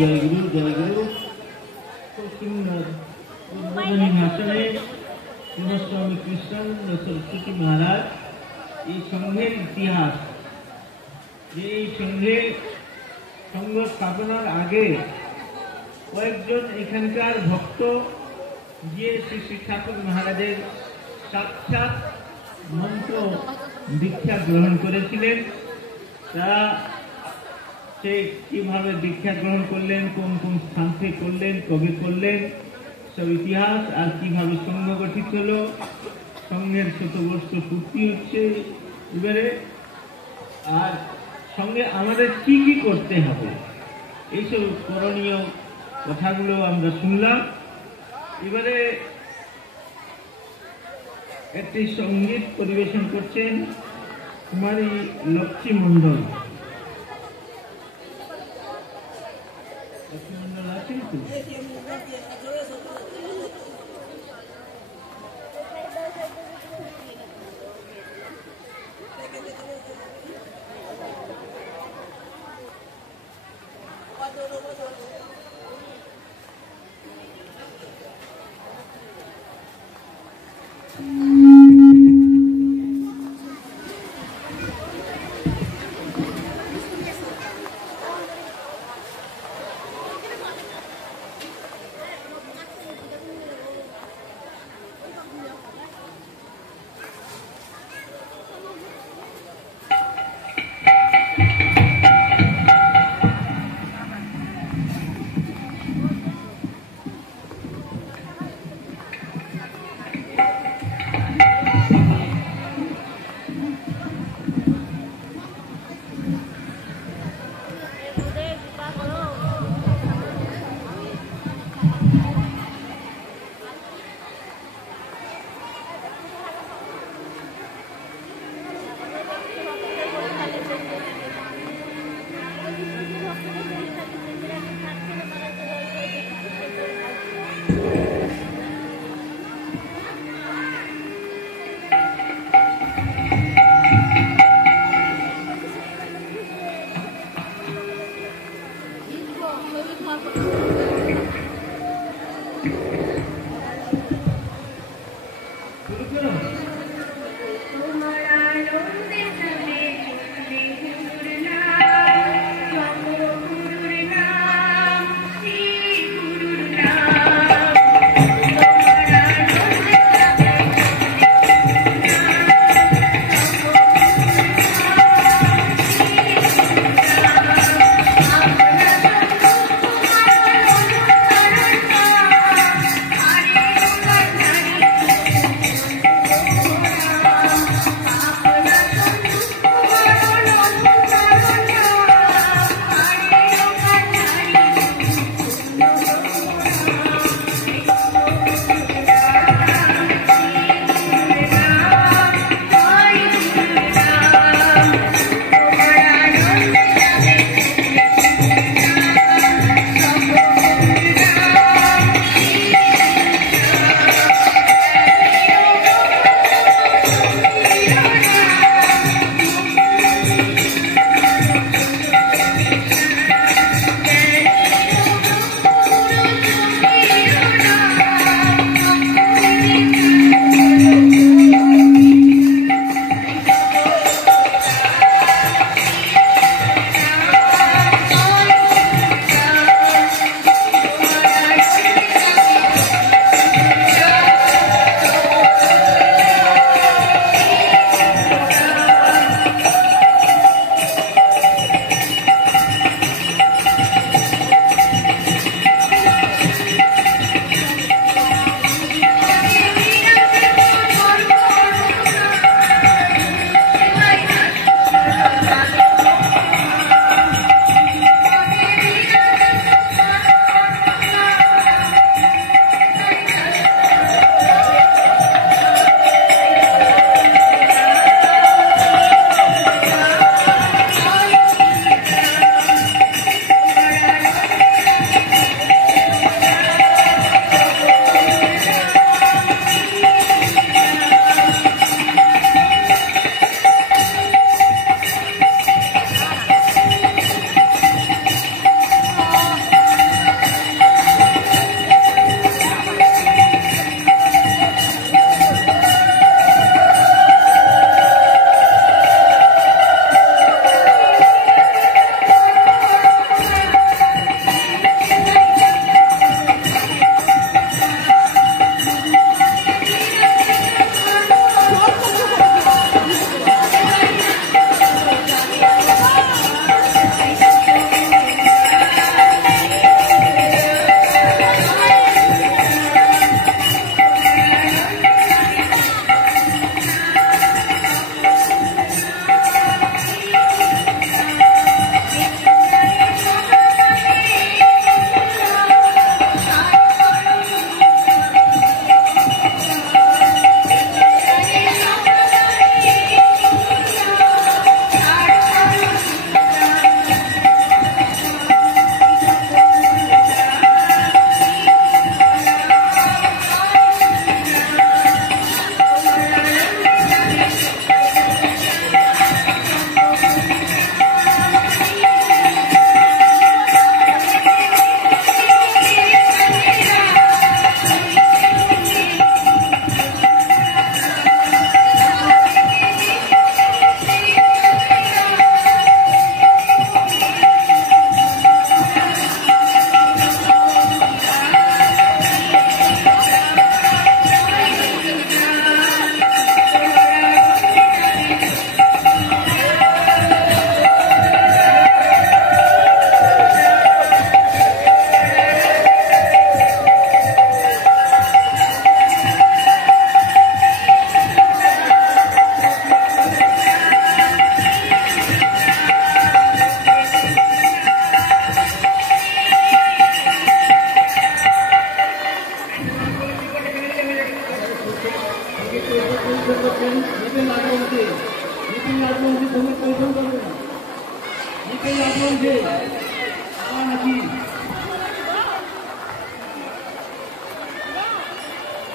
জয়গুরু জয়গুরু সুন্দর উদ্বোধনী ভাষণে স্বামী কৃষ্ণানন্দ সরস্বতী মহারাজ এই সংঘের ইতিহাস, যে এই সংঘ স্থাপনার আগে কয়েকজন এখানকার ভক্ত গিয়ে শ্রী শ্রী ঠাকুর মহারাজের সাক্ষাৎ মন্ত্র দীক্ষা গ্রহণ করেছিলেন। তারা সে কিভাবে দীক্ষা গ্রহণ করলেন, কোন কোন স্থান থেকে করলেন, কবে করলেন, সব ইতিহাস, আর কিভাবে সংঘ গঠিত হলো, সংঘের শতবর্ষ পূর্তি হচ্ছে এবারে, আর সঙ্গে আমাদের কি কি করতে হবে, এইসব করণীয় কথাগুলো আমরা শুনলাম। এবারে একটি সঙ্গীত পরিবেশন করছেন কুমারী লক্ষ্মী মণ্ডল। লক্ষ্মী মণ্ডল আছেন তো?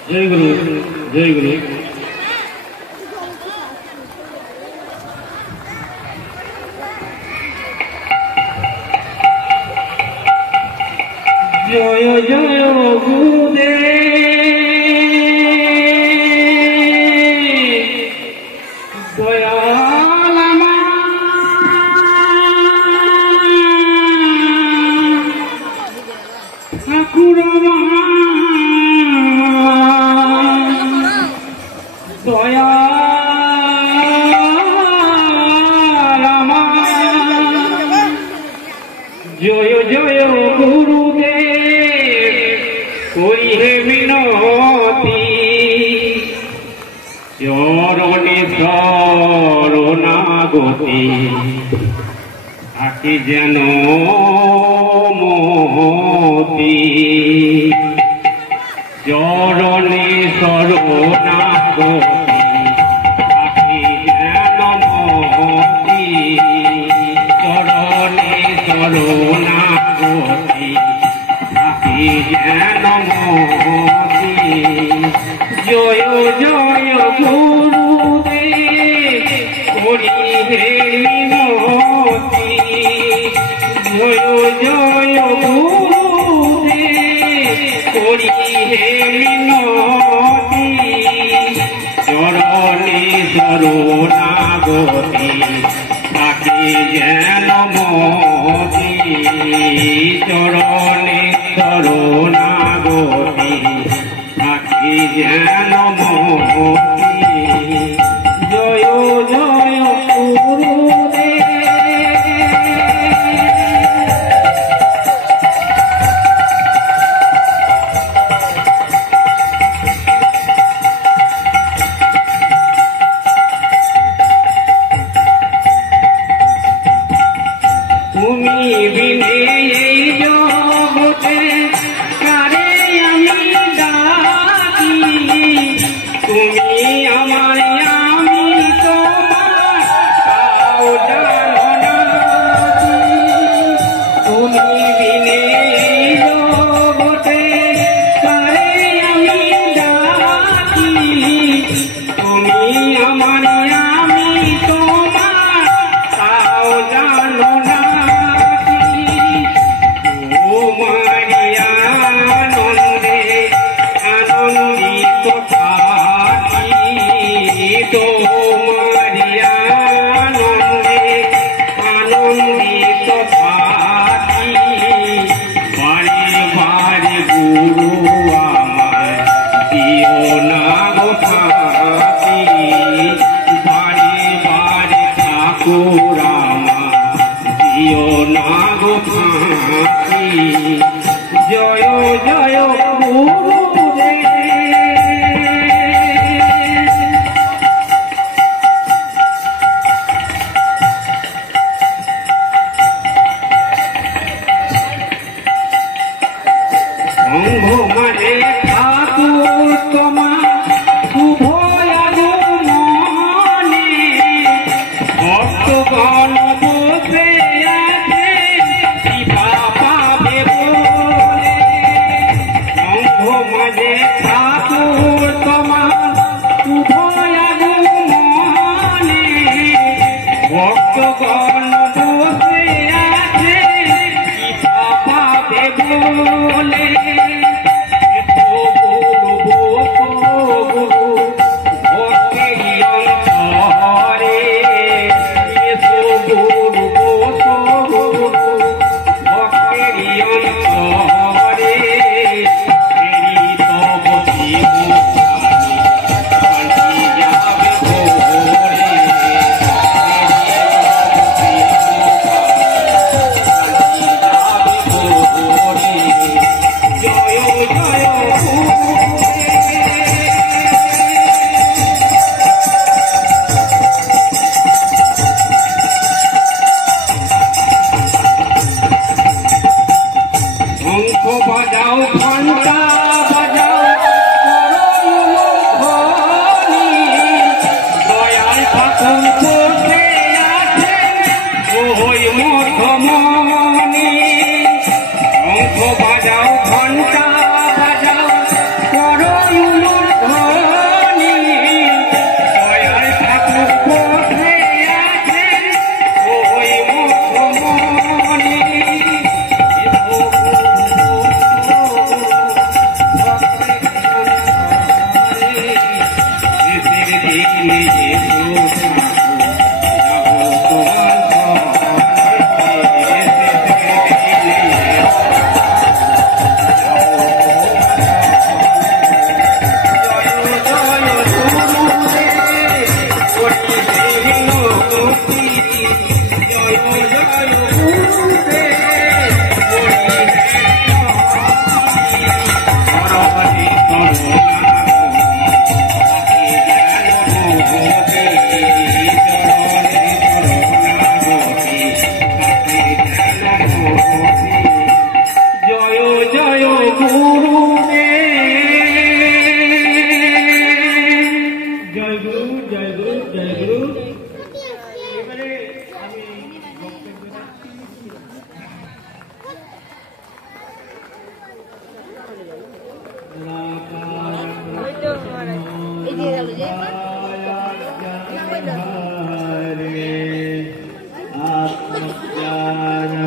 জয় গুরু, জয় গুরু। জয় জয় গুরুদেব, দয়াল ঠাকুর জয় জয় গুরুদেব, করি হে মিনতি, চরণে শরণাগতি, আকি যেন মতি, চরণে শরণাগতি, আকি যেন মতি, চরণে শরণাগতি, আকি যেন মতি। জয় জয় গুরুদেব, করি হে মিনতি, জয় জয় গুরুদেব, করি হে মিনতি, চরণে শরণাগতি, আকি যেন মতি, চরণে শরণাগতি, আকি যেন মতি। জয় জয় গুরুদেব। তুমি বিনে এই জগতে কারে আমি ডাকি, তুমি আমার আমি তোমার তাও জানো না। তুমি বিনে এই জগতে কারে আমি ডাকি, তুমি আমার আমি তোমার তাও জানো না। আনন্দে আনন্দিত থাকি, তোমারি আনন্দে আনন্দিত থাকি, বারে বারে গুরু আমার দিও না গো ফাঁকি, বারে বারে ঠাকুর আমার দিও না গো ফাঁকি। জয় জয় গুরুদেব। অঙ্গ মানে ঠাকুর তোমার শুভয় মনে, ভক্তগণ বসে আছে কৃপা পাবে বলে। অঙ্গ মানে ঠাকুর তোমার শুভয় মনে, ভক্তগণ বসে আছে কৃপা পাবে বলে। বাজাও ঘন্টা বাজাও, দয়াল ঠাকুর বসে আছে ওই মধ্যমণি। শঙ্খ বাজাও ঘন্টা বাজাও, করো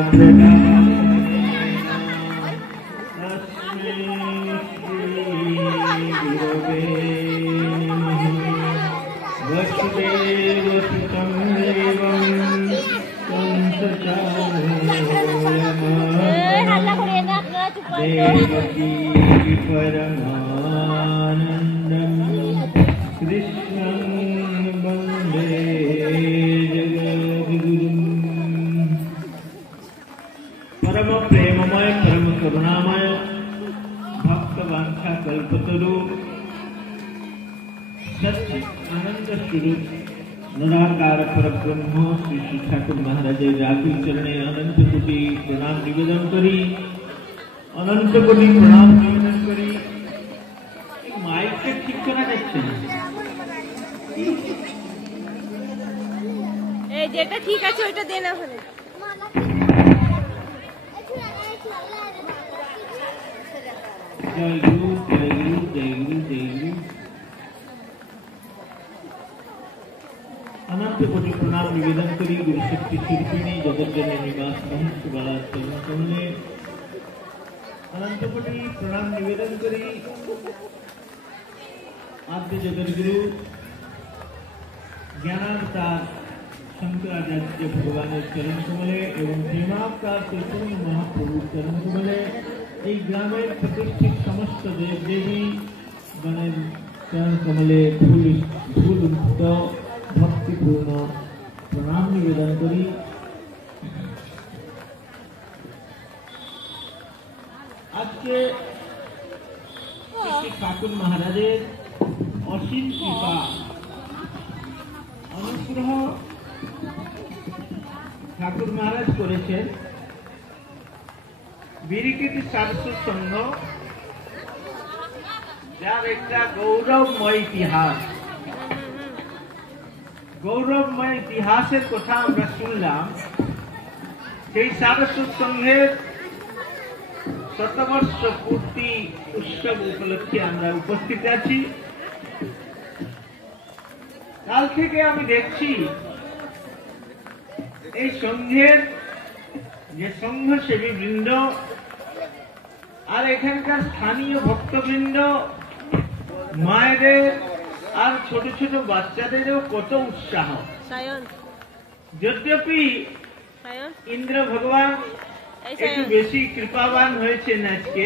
देवकी परमानंदं कृष्णं वंदे जगद्गुरुं। परम प्रेममय परम करुणामय भक्तवांछा कल्पतरु सच्चिद आनंद स्वरूप निराकार परब्रह्म श्री श्री ठाकुर महाराज राखी चरणे अनंत कोटि प्रणाम निवेदन करी अनंत कोटि प्रणाम निवेदन करी। माइक से ठीक करा যাচ্ছে না, এই যেটা ঠিক আছে ওইটা দে না হলে। জয় গুরু জয় গুরু জয় গুরু জয় গুরু। अनंत कोटि प्रणाम निवेदन करी गुरु शक्ति शिल्पिनी जगत जननी निवास महंत बाला चरण कमले अनंत कोटि प्रणाम निवेदन करी आद्य जगत गुरु ज्ञानावतार शंकराचार्य भगवान चरण कमले एवं प्रेमावतार चैतन्य महाप्रभु चरण कमले ग्रामेर प्रतिष्ठित समस्त देव देवी गणेर चरण कमले फूल मुक्त भक्तिपूर्ण प्रणाम निवेदन करी। आज के ठाकुर महाराजेर असीम कृपा अनुग्रह ठाकुर महाराज करेছেন বিরিকিটি সারস্বত সংঘ যার একটা গৌরবময় ইতিহাস। गौरवमय इतिहासेर कथा आमरा शुनलाम। सेई सारस्वत संघेर शतबर्ष पूर्ति उत्सव उपलक्षे आमरा उपस्थित आछि। काल थेके आमि देखछि এই সংঘের যে সংঘসেবী বৃন্দ আর এখানকার স্থানীয় ভক্তবৃন্দ মায়েদের আর ছোট ছোট বাচ্চাদেরও কত উৎসাহ। যদ্যপি ইন্দ্র ভগবান একটু বেশি কৃপাবান হয়েছেন আজকে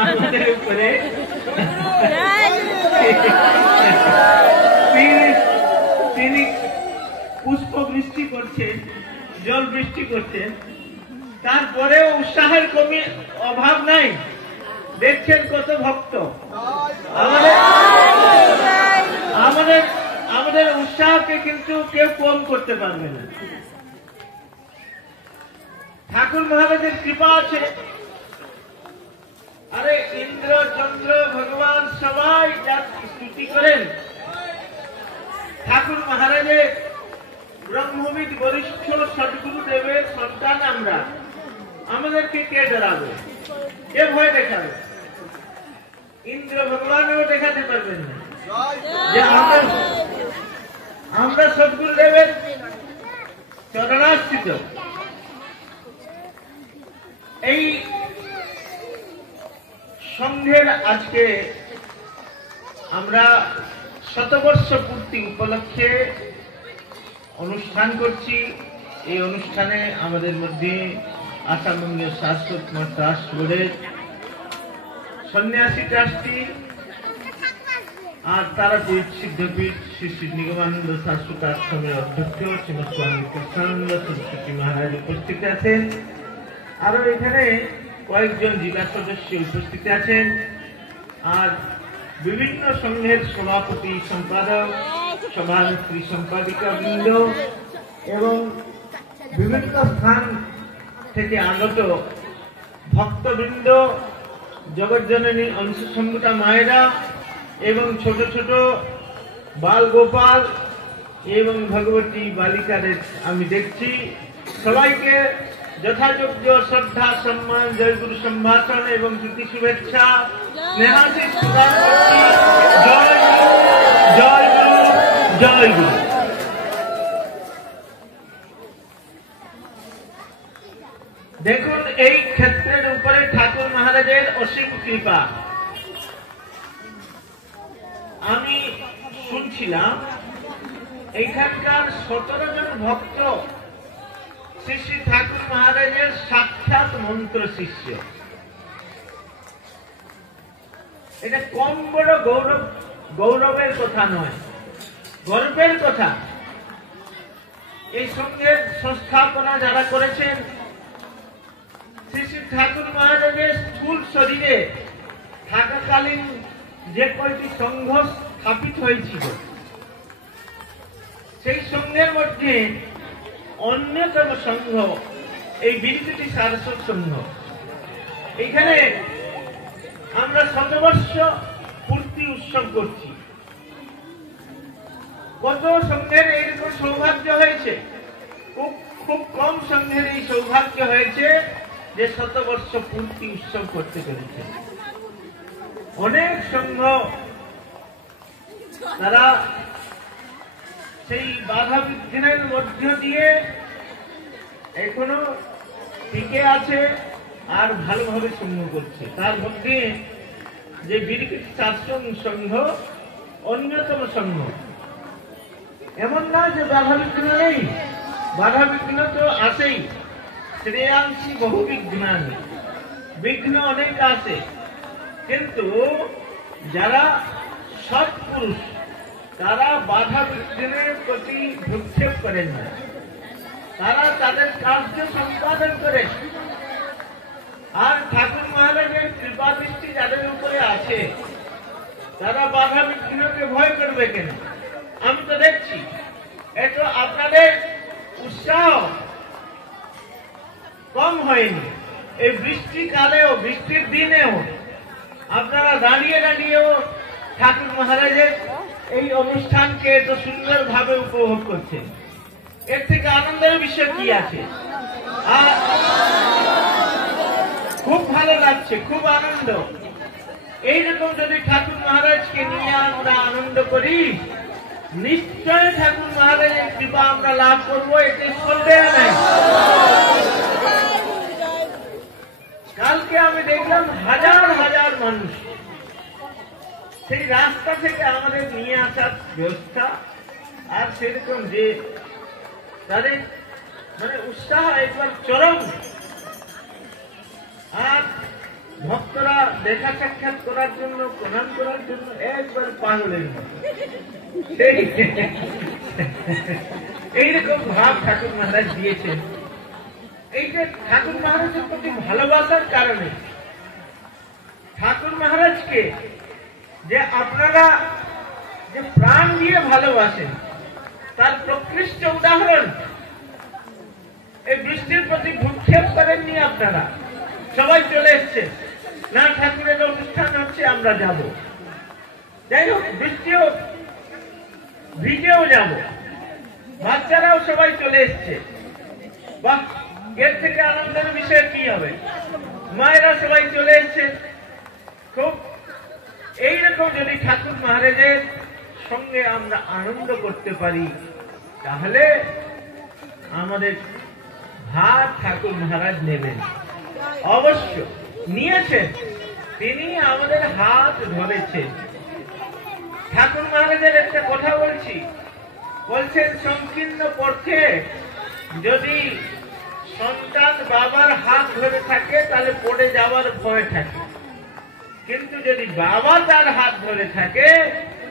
আমাদের উপরে, তিনি পুষ্প বৃষ্টি করছেন, জল বৃষ্টি করছেন, তারপরেও উৎসাহের কমে অভাব নাই। দেখছেন কত ভক্ত। আমাদের উৎসাহকে কিন্তু কেউ কম করতে পারবে না। ঠাকুর মহারাজের কৃপা আছে। আরে ইন্দ্র চন্দ্র ভগবান সবাই যার স্তুতি করেন, ঠাকুর মহারাজের ব্রহ্মবিদ বরিষ্ঠ সদ্গুরুদেবের সন্তান আমরা। আমাদেরকে কে ডরাবে, কে ভয় দেখাবে? ইন্দ্র ভগবানও দেখাতে পারবেন না যে আমরা সদ্গুরুদেবের চরণাশ্রিত। এই সংঘের আজকে আমরা শতবর্ষ পূর্তি উপলক্ষে অনুষ্ঠান করছি। এই অনুষ্ঠানে আমাদের মধ্যে আসামবঙ্গীয় শাশ্বত মঠ ট্রাস্ট বোর্ডের সন্ন্যাসী ট্রাস্টি আর তারাপীঠ সিদ্ধপীঠ শ্রী শ্রী নিগমানন্দ শাশ্বত আশ্রমের অধ্যক্ষ শ্রীমৎ স্বামী কৃষ্ণানন্দ সরস্বতী মহারাজ উপস্থিত আছেন। আরো এখানে কয়েকজন জিলা সদস্য উপস্থিত আছেন। আর বিভিন্ন সংঘের সভাপতি সম্পাদক সভানেত্রী সম্পাদিকা বৃন্দ এবং বিভিন্ন স্থান থেকে আগত ভক্তবৃন্দ, জগৎজননী অংশ সংহিতা মায়েরা এবং ছোট ছোট বাল গোপাল এবং ভগবতী বালিকাদের আমি দেখছি। সবাইকে যথাযোগ্য শ্রদ্ধা সম্মান জয়গুরু সম্ভাষণ এবং প্রীতি শুভেচ্ছা স্নেহাশীষ প্রদান করছি। জয় গুরু জয় গুরু জয় গুরু। মহারাজের অসীম কৃপা। আমি শুনছিলাম এইখানকার 17 জন ভক্ত শ্রী শ্রী ঠাকুর মহারাজের সাক্ষাৎ মন্ত্র শিষ্য। এটা কম বড় গৌরবের কথা নয়, গর্বের কথা। এই সঙ্গের সংস্থাপনা যারা করেছেন, শ্রী শ্রী ঠাকুর মহারাজের স্থূল শরীরে থাকাকালীন যে কয়টি সংঘ স্থাপিত হয়েছিল, সেই সংঘের মধ্যে অন্যতম সংঘ এই বিরকুটি সারস্বত সংঘ। এখানে আমরা শতবর্ষ পূর্তি উৎসব করছি। কত সংঘের এইরকম সৌভাগ্য হয়েছে? খুব কম সংঘের এই সৌভাগ্য হয়েছে যে শতবর্ষ পূর্তি উৎসব করতে পেরেছে। অনেক সংঘ তারা সেই বাধা বিঘ্নের মধ্য দিয়ে এখনো টিকে আছে আর ভালোভাবে সংঘ করছে। তার মধ্যে যে বিরকুটি সারস্বত সংঘ অন্যতম সংঘ। এমন না যে বাধা বিঘ্ন নেই, বাধা বিঘ্ন তো আসেই। শ্রেয়াংশী বহু বিঘ্নানি, বিঘ্ন অনেক আছে, কিন্তু যারা সৎপুরুষ তারা বাধা বিঘ্নের প্রতি ভ্রুক্ষেপ করেন না। তারা তাদের কার্য সম্পাদন করেন। আর ঠাকুর মহারাজের কৃপা দৃষ্টি যাদের উপরে আছে তারা বাধা বিঘ্নকে ভয় করবে কেন? আমি তো দেখছি এত আপনাদের উৎসাহ কম হয়নি। এই বৃষ্টিকালেও, বৃষ্টির দিনেও আপনারা দাঁড়িয়ে দাঁড়িয়েও ঠাকুর মহারাজের এই অনুষ্ঠানকে এত সুন্দর ভাবে উপভোগ করছেন। এর থেকে আনন্দের বিষয় কি আছে? আর খুব ভালো লাগছে, খুব আনন্দ। এইরকম যদি ঠাকুর মহারাজকে নিয়ে আমরা আনন্দ করি, নিশ্চয় ঠাকুর মহারাজের কৃপা আমরা লাভ করবো, এতে সন্দেহ নেই। কালকে আমি দেখলাম হাজার হাজার মানুষ সেই রাস্তা থেকে আমাদের নিয়ে আসার ব্যবস্থা, আর সেরকম যে তাদের মানে উৎসাহ একবার চরম। আর ভক্তরা দেখা সাক্ষাৎ করার জন্য, প্রণাম করার জন্য একবার পাগলের মতো। এইরকম ভাব ঠাকুর মহারাজ দিয়েছেন। এইটা ঠাকুর মহারাজের প্রতি ভালোবাসার কারণে। ঠাকুর মহারাজকে যে আপনারা যে প্রাণ দিয়ে ভালোবাসেন তার প্রকৃষ্ট উদাহরণ। এই বৃষ্টির প্রতি ভ্রুক্ষেপ করেননি আপনারা, সবাই চলে এসছে। না ঠাকুরের অনুষ্ঠান হচ্ছে আমরা যাব, যাই হোক বৃষ্টি হোক, ভিজেও যাব, বাচ্চারাও সবাই চলে এসছে। বাহ, এর থেকে আনন্দের বিষয় কি হবে? মায়েরা সবাই চলে এসছে। খুব এইরকম যদি ঠাকুর মহারাজের সঙ্গে আমরা আনন্দ করতে পারি, তাহলে আমাদের ভার ঠাকুর মহারাজ নেবেন। অবশ্য নিয়েছেন, তিনি আমাদের হাত ধরেছেন। ঠাকুর মহারাজের একটা কথা বলছি, বলছেন সংকীর্ণ পক্ষে যদি সন্তান বাবার হাত ধরে থাকে তাহলে পড়ে যাওয়ার ভয় থাকে, কিন্তু যদি বাবা তার হাত ধরে থাকে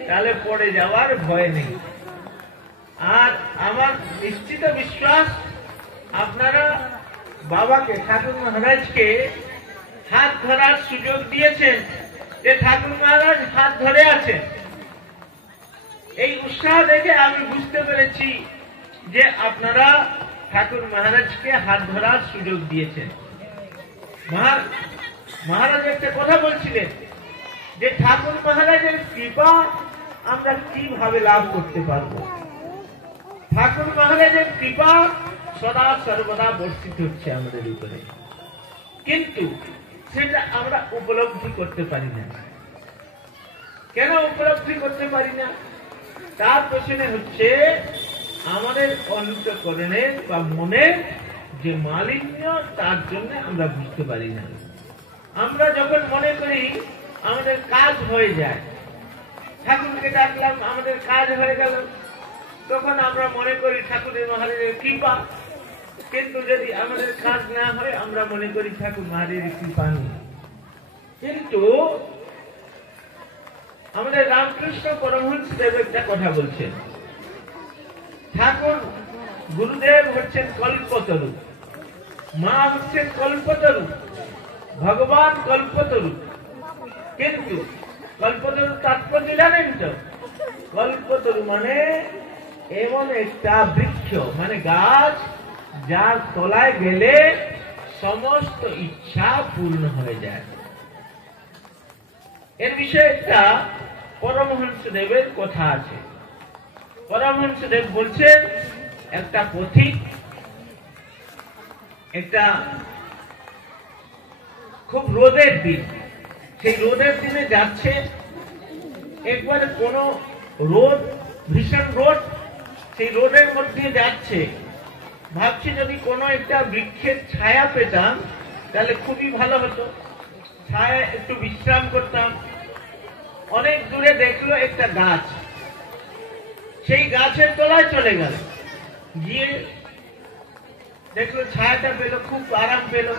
তাহলে পড়ে যাওয়ার ভয় নেই। আর আমার নিশ্চিত বিশ্বাস আপনারা বাবাকে, ঠাকুর মহারাজকে হাত ধরার সুযোগ দিয়েছেন, যে ঠাকুর মহারাজ হাত ধরে আছেন। এই উৎসাহ দেখে আমি বুঝতে পেরেছি যে আপনারা ঠাকুর মহারাজকে হাত ধরার সুযোগ দিয়েছেন। মহারাজ একটা কথা বলছিলেন যে ঠাকুর মহারাজের কৃপা আমরা কিভাবে লাভ করতে পারব। ঠাকুর মহারাজের কৃপা সদা সর্বদা বর্ষিত হচ্ছে আমাদের উপরে, কিন্তু সেটা আমরা উপলব্ধি করতে পারি না। কেন উপলব্ধি করতে পারি না? তার পেছনে হচ্ছে আমাদের অন্তঃকরণের বা মনের যে মালিন্য, তার জন্য আমরা বুঝতে পারি না। আমরা যখন মনে করি আমাদের কাজ হয়ে যায়, ঠাকুরকে ডাকলাম আমাদের কাজ হয়ে গেল, তখন আমরা মনে করি ঠাকুরের মহারাজের কৃপা। কিন্তু যদি আমাদের কাজ না হয় আমরা মনে করি ঠাকুর মহারাজের কৃপা নেই। কিন্তু আমাদের রামকৃষ্ণ পরমহংস দেব একটা কথা বলছেন, ঠাকুর গুরুদেব হচ্ছেন কল্পতরু, মা হচ্ছেন কল্পতরু, ভগবান কল্পতরু। কিন্তু কল্পতরু তাৎপর্য জানেন তো? কল্পতরু মানে এমন একটা বৃক্ষ, মানে গাছ, যার তলায় গেলে সমস্ত ইচ্ছা পূর্ণ হয়ে যায়। এর বিষয়ে একটা পরমহংস দেবের কথা আছে। পরমহংস দেব বলছেন, একটা পথিক একটা খুব রোদের দিন, সেই রোদের দিনে যাচ্ছে, একবারে কোন রোদ, ভীষণ রোদ, সেই রোদের মধ্যে যাচ্ছে, ভাবছি যদি কোনো একটা বৃক্ষের ছায়া পেতাম তাহলে খুবই ভালো হতো, ছায়া একটু বিশ্রাম করতাম। অনেক দূরে দেখলো একটা গাছ, সেই গাছের তলায় চলে গেল, গিয়ে দেখলো ছায়াটা পেল, খুব আরাম পেল,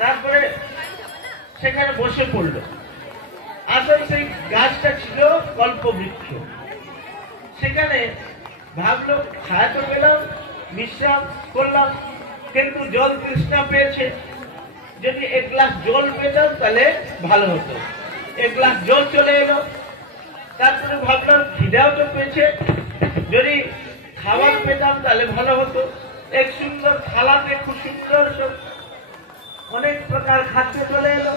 তারপরে সেখানে বসে পড়ল। আসলে সেই গাছটা ছিল কল্পবৃক্ষ। সেখানে ভাবলো ছায়া তো পেলাম, বিশ্রাম করলাম, কিন্তু জল তৃষ্ণা পেয়েছে, যদি এক গ্লাস জল পেতাম তাহলে ভালো হতো। এক গ্লাস জল চলে এলো। তারপরে ভাবলাম খিদাও তো পেয়েছে, যদি খাবার পেতাম তাহলে ভালো হতো। এক সুন্দর থালাতে খুব সুন্দর সব অনেক প্রকার খাদ্য চলে এলো,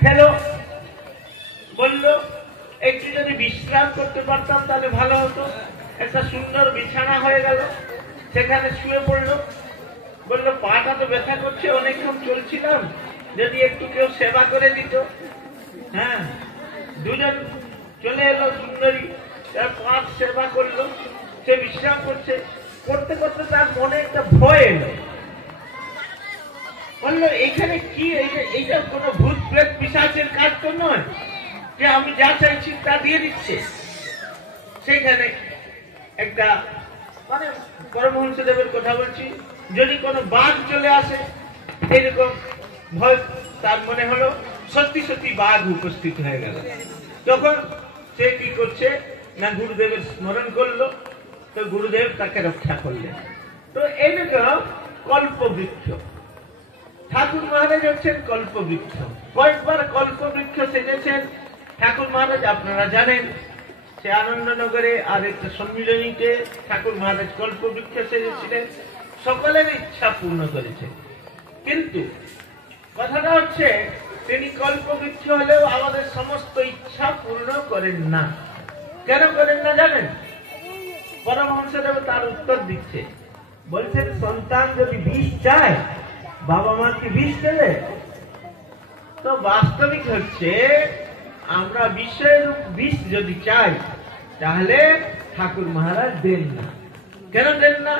খেলো, বলল একটু যদি বিশ্রাম করতে পারতাম তাহলে ভালো হতো। একটা সুন্দর বিছানা হয়ে গেল, সেখানে শুয়ে পড়লো, বললো পাটা তো ব্যথা করছে, অনেকক্ষণ চলছিলাম, যদি একটু কেউ সেবা করে দিত। হ্যাঁ, দুজন চলে এলো সুন্দরী, তার পাঁচ সেবা করলো, সে বিশ্রাম করছে। করতে করতে তার মনে একটা ভয় এলো, বললো এখানে কি, এইটা কোনো ভূত প্রেত পিশাচের কাজ তো নয় যে আমি যা চাইছি তা দিয়ে দিচ্ছে। সেইখানে একটা, মানে পরমহংস দেবের কথা বলছি, যদি কোনো বাঘ চলে আসে, এরকম ভয় তার মনে হলো, সত্যি সত্যি বাঘ উপস্থিত হয়ে গেল। তখন সে কি করছে না, গুরুদেবের স্মরণ করলো, তো গুরুদেব তাকে রক্ষা করলেন। তো এইরকম কল্পবৃক্ষ, ঠাকুর মহারাজ হচ্ছেন কল্পবৃক্ষ। কয়েকবার কল্পবৃক্ষ সেজেছেন ঠাকুর মহারাজ, আপনারা জানেন। সে আনন্দনগরে আর একটা সম্মিলনীতে ঠাকুর মহারাজ কল্পবৃক্ষ সেজেছিলেন, সকলের ইচ্ছা পূর্ণ করেছেন। কিন্তু কথাটা হচ্ছে, তিনি কল্পবৃক্ষ হলেও আমাদের সমস্ত ইচ্ছা পূর্ণ করেন না। কেন করেন না জানেন? পরমহংসদেব তার উত্তর দিচ্ছে, বলছেন সন্তান যদি বিষ চায়, বাবা মা কি বিষ দেবে? তো বাস্তবিক হচ্ছে, আমরা বিষয়ের বিষ যদি চাই তাহলে ঠাকুর মহারাজ দেন না। কেন দেন না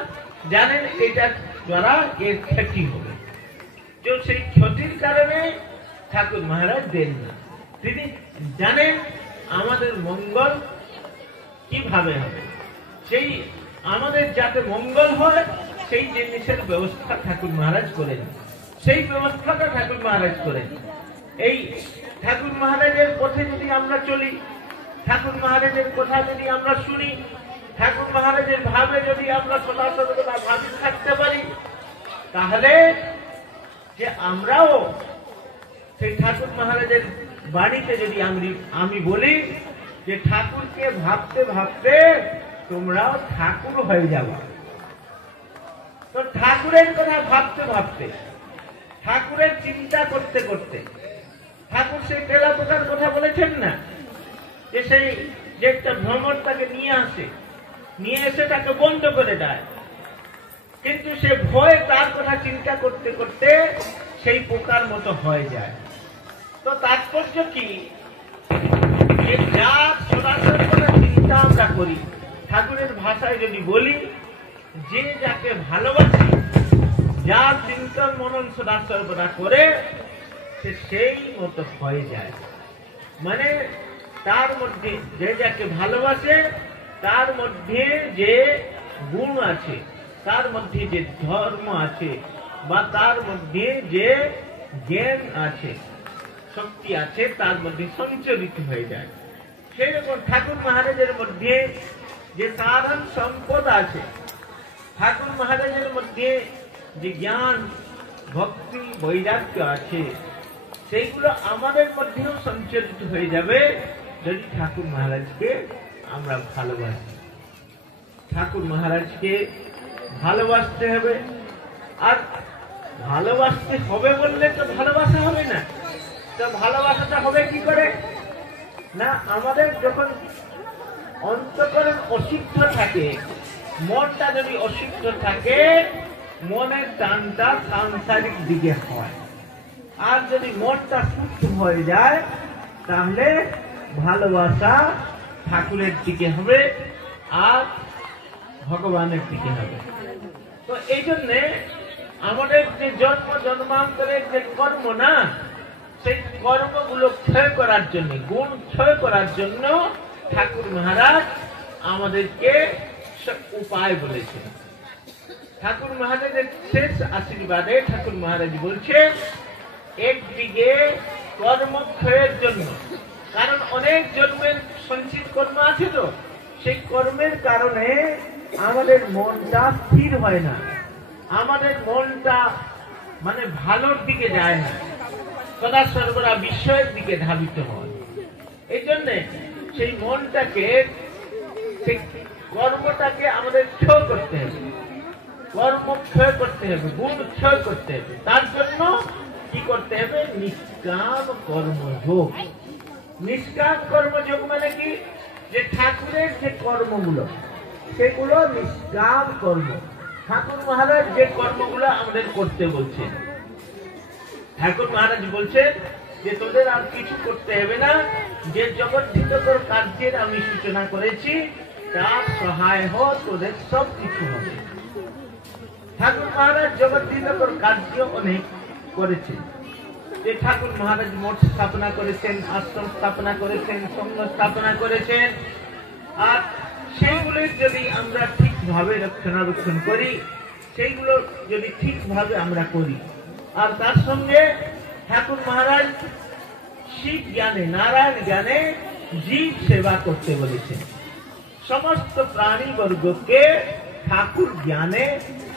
জানেন? এটার দ্বারা এর ক্ষতি হবে, তো সেই ক্ষতির কারণে ঠাকুর মহারাজ দেন না। তিনি জানেন আমাদের মঙ্গল কিভাবে হবে, সেই আমাদের যাতে মঙ্গল হয় সেই জিনিসের ব্যবস্থা ঠাকুর মহারাজ করেন, সেই ব্যবস্থাটা ঠাকুর মহারাজ করেন। এই ঠাকুর মহারাজের পথে যদি আমরা চলি, ঠাকুর মহারাজের কথা যদি আমরা শুনি, ঠাকুর মহারাজের ভাবে যদি আমরা সদা সর্বদা ভাবি থাকতে পারি, তাহলে যে আমরাও সেই ঠাকুর মহারাজের বাণীতে যদি আমি বলি যে ঠাকুরকে ভাবতে ভাবতে তোমরাও ঠাকুর হয়ে যাবে। তো ঠাকুরের কথা ভাবতে ভাবতে, ঠাকুরের চিন্তা করতে করতে, ঠাকুর সেই তেলাপোকার কথা বলেছেন না, যে সেই যে একটা ভ্রমণ তাকে নিয়ে আসে, নিয়ে এসে তাকে বন্ধ করে দেয়, কিন্তু সে ভয় তার কথা চিন্তা করতে করতে সেই পোকার মতো হয়ে যায়। তো তাৎপর্য কি, যে যা সদাচর করা চিন্তা আমরা করি, ঠাকুরের ভাষায় যদি বলি, যে যাকে ভালোবাসি, যার চিন্তন মনন সদা সর্বদা করে, সে সেই মতো হয়ে যায়। মানে তার মধ্যে যে যাকে ভালোবাসে তার মধ্যে যে গুণ আছে, তার মধ্যে যে ধর্ম আছে, বা তার মধ্যে যে জ্ঞান আছে, শক্তি আছে, তার মধ্যে সঞ্চারিত হয়ে যায়। সেই রকম ঠাকুর মহারাজের মধ্যে যে সাধারণ সম্পদ আছে, ঠাকুর মহারাজের মধ্যে যে জ্ঞান, ভক্তি, বৈরাগ্য আছে, সেইগুলো আমাদের মধ্যেও সঞ্চারিত হয়ে যাবে যদি ঠাকুর মহারাজকে আমরা ভালোবাসি। ঠাকুর মহারাজকে ভালোবাসতে হবে। আর ভালোবাসতে হবে বললে তো ভালোবাসা হবে না। তো ভালোবাসাটা হবে কি করে? না, আমাদের যখন অন্তঃকরণ অশুদ্ধ থাকে, মনটা যদি অশুদ্ধ থাকে, মনের টানটা সাংসারিক দিকে হয়। আর যদি মনটা শুদ্ধ হয়ে যায়, তাহলে ভালোবাসা ঠাকুরের দিকে হবে আর ভগবানের দিকে হবে। তো এই জন্যে আমাদের যে জন্ম জন্মান্তরের যে কর্ম না, সেই কর্মগুলো ক্ষয় করার জন্য, গুণ ক্ষয় করার জন্য ঠাকুর মহারাজ আমাদেরকে উপায় বলেছেন। ঠাকুর মহারাজের শেষ আশীর্বাদে ঠাকুর মহারাজ বলছেন, একদিকে কর্মক্ষয়ের জন্য, কারণ অনেক জন্মের সঞ্চিত কর্ম আছে, তো সেই কর্মের কারণে আমাদের মনটা স্থির হয় না, আমাদের মনটা মানে ভালোর দিকে যায় না, সদা সর্বদা বিষয়ের দিকে ধাবিত হয়। এই জন্যে সেই মনটাকে, সেই কর্মটাকে আমাদের ক্ষয় করতে হবে, কর্ম ক্ষয় করতে হবে, গুণ ক্ষয় করতে হবে। তার জন্য কি করতে হবে? নিষ্কাম কর্মযোগ। নিষ্কাম কর্মযোগ মানে কি? যে ঠাকুরের যে কর্মগুলো, সেগুলো নিষ্কাম কর্ম। ঠাকুর মহারাজ যে কর্মগুলো আমাদের করতে বলছেন, ঠাকুর মহারাজ বলছেন যে তোদের আর কিছু করতে হবে না, যে জগদ্ধিতকর কার্যের আমি সূচনা করেছি তার সহায় হোক, তোদের সব কিছু হবে। ঠাকুর মহারাজ জগদ্ধিতকর কার্য অনেক করেছেন। যে ঠাকুর মহারাজ মঠ স্থাপনা করেছেন, আশ্রম স্থাপনা করেছেন, সংঘ স্থাপনা করেছেন। আর সেইগুলির যদি আমরা ঠিকভাবে রক্ষণাবেক্ষণ করি, সেইগুলো যদি ঠিকভাবে আমরা করি, আর তার সঙ্গে ঠাকুর মহারাজ শিব জ্ঞানে, নারায়ণ জ্ঞানে জীব সেবা করতে বলেছেন। সমস্ত প্রাণী বর্গকে ঠাকুর জ্ঞানে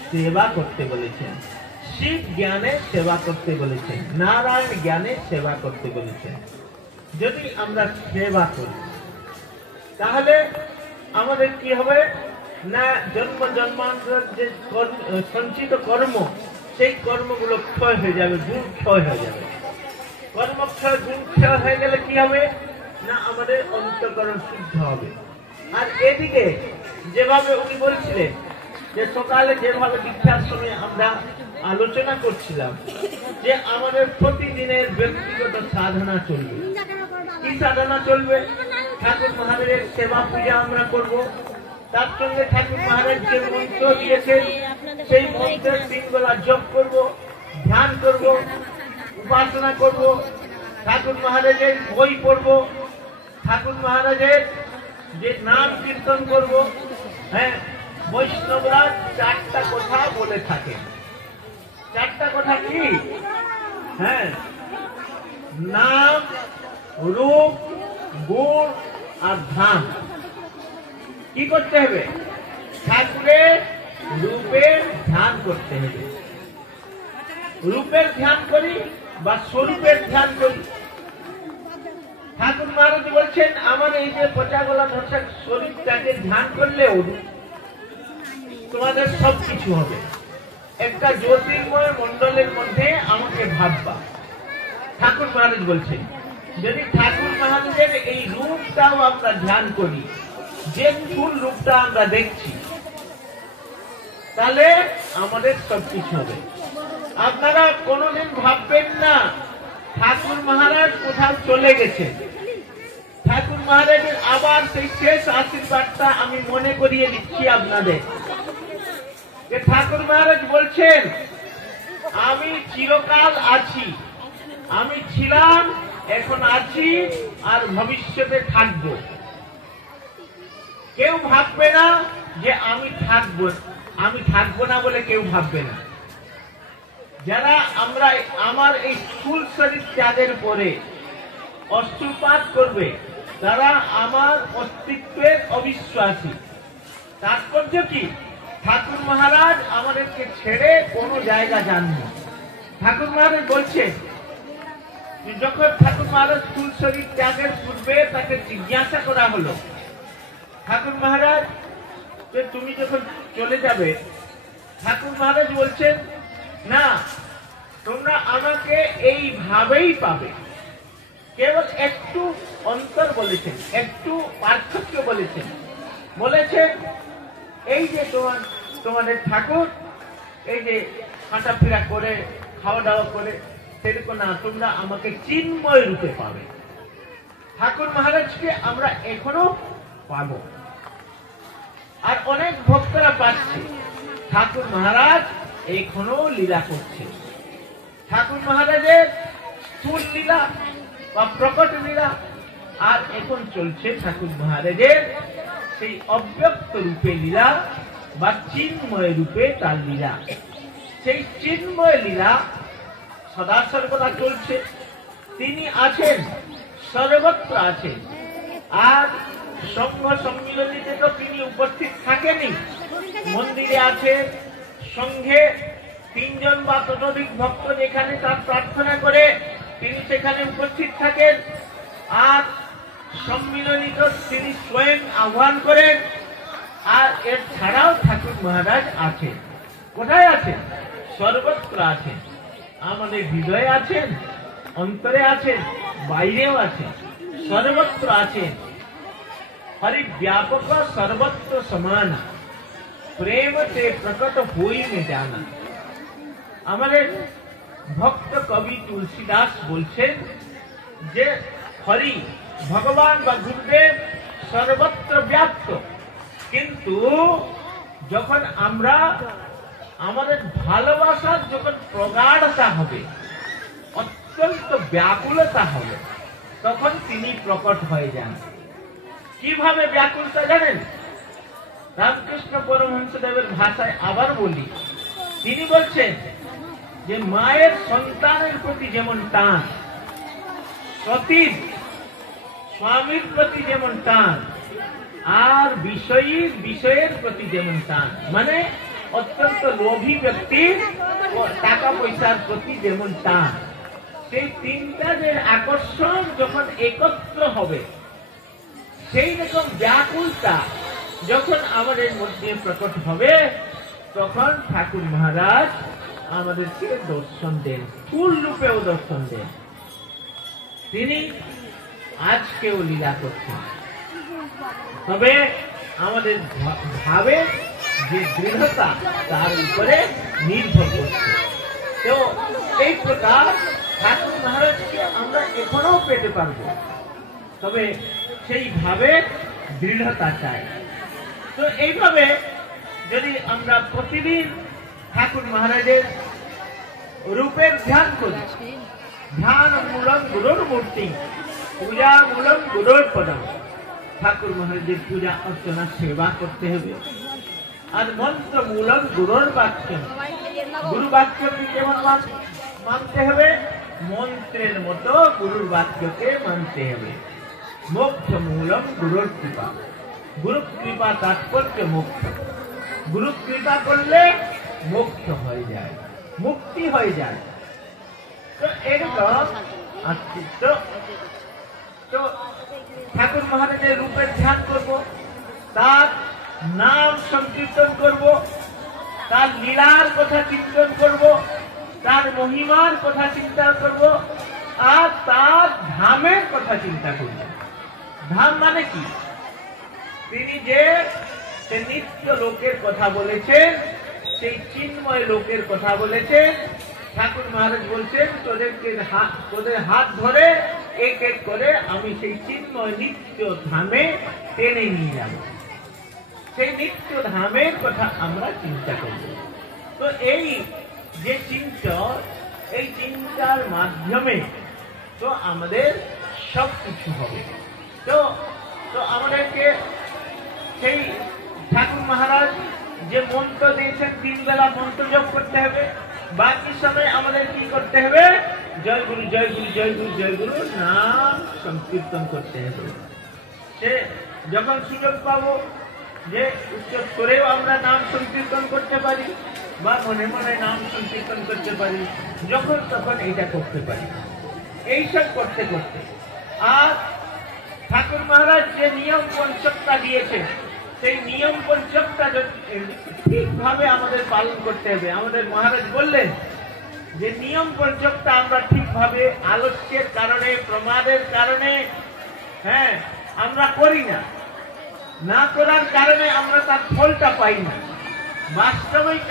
সেবা করতে বলেছেন, শিব জ্ঞানে সেবা করতে বলেছেন, নারায়ণ জ্ঞানে সেবা করতে বলেছেন। যদি আমরা সেবা করি তাহলে আমাদের কি হবে? না, জন্ম জন্মান্তরের যে সঞ্চিত কর্ম, সেই কর্মগুলো ক্ষয় হয়ে যাবে, গুণ ক্ষয় হয়ে যাবে। কর্মক্ষয়, গুণ ক্ষয় হয়ে গেলে কি হবে? না, আমাদের অন্তঃকরণ শুদ্ধ হবে। আর এদিকে যেভাবে উনি বলছিলেন, যে সকালে যেভাবে দীক্ষার সময় আমরা আলোচনা করছিলাম, যে আমাদের প্রতিদিনের ব্যক্তিগত সাধনা চলবে। কি সাধনা চলবে? ঠাকুর মহারাজের সেবা পূজা আমরা করব, তার সঙ্গে ঠাকুর মহারাজ যে মন্ত্র দিয়েছেন সেই মন্ত্রের 3 বেলা জপ করব, ধ্যান করব, উপাসনা করব, ঠাকুর মহারাজের বই পড়ব, ঠাকুর মহারাজের যে নাম কীর্তন করব। হ্যাঁ, বৈষ্ণবরা 4টা কথা বলে থাকে। 4টা কথা কি? হ্যাঁ, নাম, রূপ, গুণ আর ধাম। কি করতে হবে? ঠাকুরের রূপের ধ্যান করতে হবে। রূপের ধ্যান করি বা স্বরূপের ধ্যান করি। ঠাকুর মহারাজ বলছেন, আমার এই যে পচা গলা ধরছে শরীরটাকে ধ্যান করলেও তোমাদের সব কিছু হবে। একটা জ্যোতির্ময় মন্ডলের মধ্যে আমাকে ভাববা। ঠাকুর মহারাজ বলছেন, যদি ঠাকুর মহারাজের এই রূপটাও আমরা ধ্যান করি, যে ফুল রূপটা আমরা দেখছি, তাহলে আমাদের সবকিছু হবে। আপনারা কোনোদিন ভাববেন না ঠাকুর মহারাজ কোথাও চলে গেছে। ঠাকুর মহারাজের আবার সেই শেষ আশীর্বাদটা আমি মনে করিয়ে দিচ্ছি আপনাদের, যে ঠাকুর মহারাজ বলছেন, আমি চিরকাল আছি, আমি ছিলাম, এখন আছি, আর ভবিষ্যতে থাকবো। কেউ ভাববে না যে আমি থাকবো না বলে কেউ ভাববে না। যারা আমার এই স্থূল শরীর ত্যাগের পরে অশ্রুপাত করবে, তারা আমার অস্তিত্বের অবিশ্বাসী। তাৎপর্য কি? ঠাকুর মহারাজ আমাদেরকে ছেড়ে কোনো জায়গা যাননি। ঠাকুর মহারাজ বলছেন, যখন ঠাকুর মহারাজ স্থূল শরীর ত্যাগের পূর্বে তাকে জিজ্ঞাসা করা হলো, ঠাকুর মহারাজ যে তুমি যখন চলে যাবে, ঠাকুর মহারাজ বলছেন, না, তোমরা আমাকে এইভাবেই পাবে। কেবল একটু অন্তর বলেছেন, একটু পার্থক্য বলেছেন। বলেছেন এই যে তোমাদের ঠাকুর এই যে হাঁটাফেরা করে, খাওয়া দাওয়া করে, সেরকম না, তোমরা আমাকে চিন্ময় রূপে পাবে। ঠাকুর মহারাজকে আমরা এখনো পাবো, আর অনেক ভক্তরা পাচ্ছে। ঠাকুর মহারাজ এখনো লীলা করছে। ঠাকুর মহারাজের স্থূল লীলা বা প্রকট লীলা, আর এখন চলছে ঠাকুর মহারাজের সেই অব্যক্ত রূপে লীলা বা চিন্ময় রূপে তার লীলা। সেই চিন্ময় লীলা সদা সর্বদা চলছে। তিনি আছেন, সর্বত্র আছেন। আর সংঘ সম্মিলনীতে তো তিনি উপস্থিত থাকেনি, মন্দিরে আছেন, সংঘে 3 জন বা ততোধিক ভক্ত যেখানে তার প্রার্থনা করে তিনি সেখানে উপস্থিত থাকেন। আর সম্মিলনী তো তিনি স্বয়ং আহ্বান করেন। আর এর ছাড়াও ঠাকুর মহারাজ আছেন। কোথায় আছেন? সর্বত্র আছেন। আমাদের হৃদয়ে আছেন, অন্তরে আছেন, বাইরেও আছেন, সর্বত্র আছেন। हरि व्यापक सर्वत्र समान, प्रेम से प्रकट हुई में जाना। আমাদের ভক্ত কবি তুলসীদাস বলছেন যে হরি ভগবান বা গুরুদেব সর্বত্র ব্যাপ্ত, কিন্তু যখন আমরা আমাদের ভালোবাসার যখন প্রগাঢ়তা হবে, অত্যন্ত ব্যাকুলতা হবে, তখন তিনি প্রকট হয়ে যান। কিভাবে ব্যাকুলতা জানেন? রামকৃষ্ণ পরমহংসদেবের ভাষায় আবার বলি, তিনি বলছেন যে মায়ের সন্তানের প্রতি যেমন টান, সতীর স্বামীর প্রতি যেমন টান, আর বিষয়ের প্রতি যেমন টান, মানে অত্যন্ত লোভী ব্যক্তির টাকা পয়সার প্রতি যেমন টান, সেই তিনটা যে আকর্ষণ যখন একত্র হবে, সেই রকম ব্যাকুলতা যখন আমাদের মধ্যে প্রকট হবে, তখন ঠাকুর মহারাজ আমাদেরকে দর্শন দেন, স্থূল রূপেও দর্শন দেন। তিনি আজকেও লীলা করছেন, তবে আমাদের ভাবে যে দৃঢ়তা তার উপরে নির্ভর করছে। তো এই প্রকার ঠাকুর মহারাজকে আমরা এখনো পেতে পারবো, তবে সেইভাবে দৃঢ়তা চাই। তো এইভাবে যদি আমরা প্রতিদিন ঠাকুর মহারাজের রূপের ধ্যান করি, ধ্যান মূলম গুরুর মূর্তি, পূজা মূলম গুরুর পদম, ঠাকুর মহারাজের পূজা অর্চনা সেবা করতে হবে। আর মন্ত্র মূলম গুরুর বাক্য, গুরু বাক্যকে কেমন মানতে হবে? মন্ত্রের মতো গুরুর বাক্যকে মানতে হবে। মোক্ষ মূলম গুরুর কৃপা, গুরু কৃপা তাৎপর্য মোক্ষ। গুরু কৃপা করলে মোক্ষ হয়ে যায়, মুক্তি হয়ে যায়। তো এরকম তো ঠাকুর মহারাজের রূপের ধ্যান করব, তার নাম সংকীর্তন করব, তার লীলার কথা চিন্তন করব, তার মহিমার কথা চিন্তা করব, আর তার ধামের কথা চিন্তা করব। ধাম মানে কি? তিনি যে নিত্য লোকের কথা বলেছেন, সেই চিন্ময় লোকের কথা বলেছেন। ঠাকুর মহারাজ বলছেন, তোদের হাত ধরে এক এক করে আমি সেই চিন্ময় নিত্য ধামে টেনে নিয়ে যাব। সেই নিত্য ধামের কথা আমরা চিন্তা করব। তো এই যে চিন্তা, এই চিন্তার মাধ্যমে তো আমাদের সব কিছু হবে। তো তো আমাদেরকে সেই ঠাকুর মহারাজ যে মন্ত্র দিয়েছেন 3 বেলা মন্ত্র জপ করতে হবে, বাকি সময় আমাদের কি করতে হবে? জয় গুরু জয় গুরু জয় গুরু জয় গুরু নাম সংকীর্তন করতে হবে। সে যখন সুযোগ পাবো যে উচ্চ করেও আমরা নাম সংকীর্তন করতে পারি বা মনে মনে নাম সংকীর্তন করতে পারি, যখন তখন এইটা করতে পারি। এইসব করতে করতে আর ঠাকুর মহারাজ যে নিয়ম পঞ্চকটা দিয়েছেন, সেই নিয়ম পঞ্চকটা ঠিকভাবে আমাদের পালন করতে হবে। আমাদের মহারাজ বললেন যে নিয়ম পঞ্চকটা আমরা ঠিকভাবে আলস্যের কারণে, প্রমাদের কারণে আমরা করি না, না করার কারণে আমরা তার ফলটা পাই না। বাস্তবিক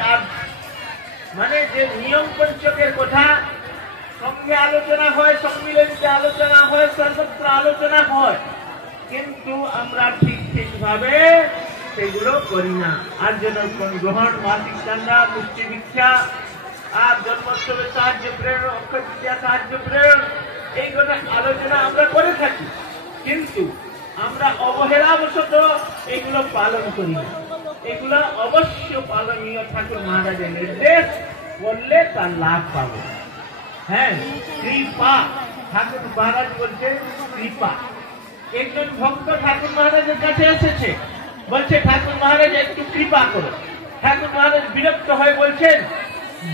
মানে যে নিয়ম পঞ্চকের কথা সঙ্গে আলোচনা হয়, সম্মিলনীতে আলোচনা হয়, সর্বত্র আলোচনা হয়, কিন্তু আমরা ঠিকভাবে সেগুলো করি না। আর জন্মগ্রহণ গ্রহণ, মাসিক চাঁদা, পুষ্টি ভিক্ষা, আর জন্মোৎসবে সাহায্য প্রেরণ, অক্ষয় তৃতীয়া সাহায্য প্রেরণ, এইগুলো আলোচনা আমরা করে থাকি, কিন্তু আমরা অবহেলাবশত এগুলো পালন করি না। এগুলো অবশ্য পালনীয়। ঠাকুর মহারাজের নির্দেশ করলে তার লাভ পাবো। কৃপা, ঠাকুর মহারাজ বলছেন কৃপা। একজন ভক্ত ঠাকুর মহারাজের কাছে এসেছে, বলছে ঠাকুর মহারাজ একটু কৃপা করো। ঠাকুর মহারাজ বিরক্ত হয়ে বলছেন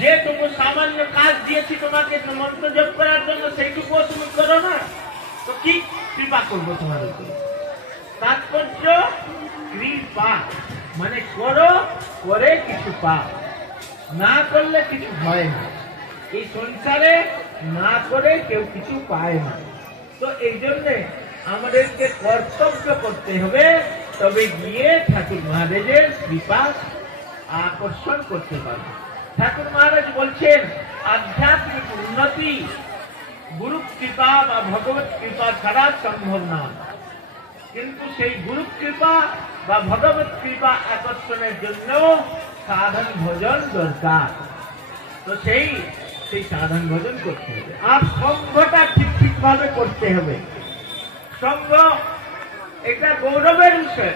যে তুমি সামান্য কাজ দিয়েছি তোমাকে মন্ত্র জপ করার জন্য, সেইটুকুও তুমি করো না, তো কি কৃপা করবো তোমার উপরে? তাৎপর্য কৃপা মানে করো, করে কিছু পাও, না করলে কিছু হয় না। এই সংসারে না করে কেউ কিছু পায় না। তো এই জন্যে আমাদেরকে কর্তব্য করতে হবে, তবে গিয়ে ঠাকুর মহারাজের কৃপা আকর্ষণ করতে পারবে। ঠাকুর মহারাজ বলছেন আধ্যাত্মিক উন্নতি গুরু কৃপা বা ভগবত কৃপা ছাড়া সম্ভব না, কিন্তু সেই গুরু কৃপা বা ভগবত কৃপা আকর্ষণের জন্য সাধন ভজন দরকার। তো সেই সাধন ভজন করতে হবে, আর সঙ্গটা ঠিকভাবে করতে হবে। সঙ্গ এটা গৌরবের বিষয়।